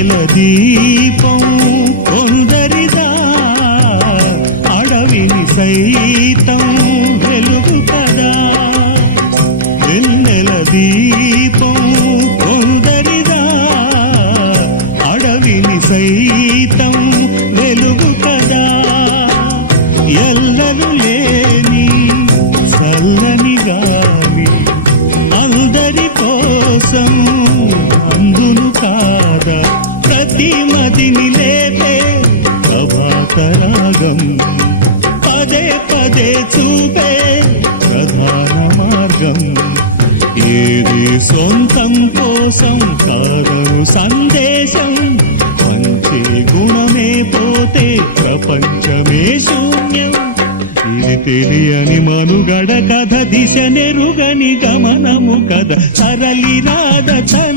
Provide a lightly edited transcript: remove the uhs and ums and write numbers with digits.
వెన్నెల దీపం కొందరిదా అడవిని సైతం వెలుగు కదా వెన్నెల దీపం కొందరిదా అడవిని సైతం వెలుగు కదా ఎల్లలు లేని చల్లని గాలి అందరి కోసం అందును కాదా ప్రతి మదిని లేపే ప్రభాతరాగం పదే పదే చూపే ప్రధాన మార్గం ఏది సొంతం కోసం కాదను సందేశం మంచి గుణమే పోతే ప్రపంచమే శూన్యం ఇది తెలియని మనుగడ కథ దిశ నెరుగని గమనము కథ సరళి రాధ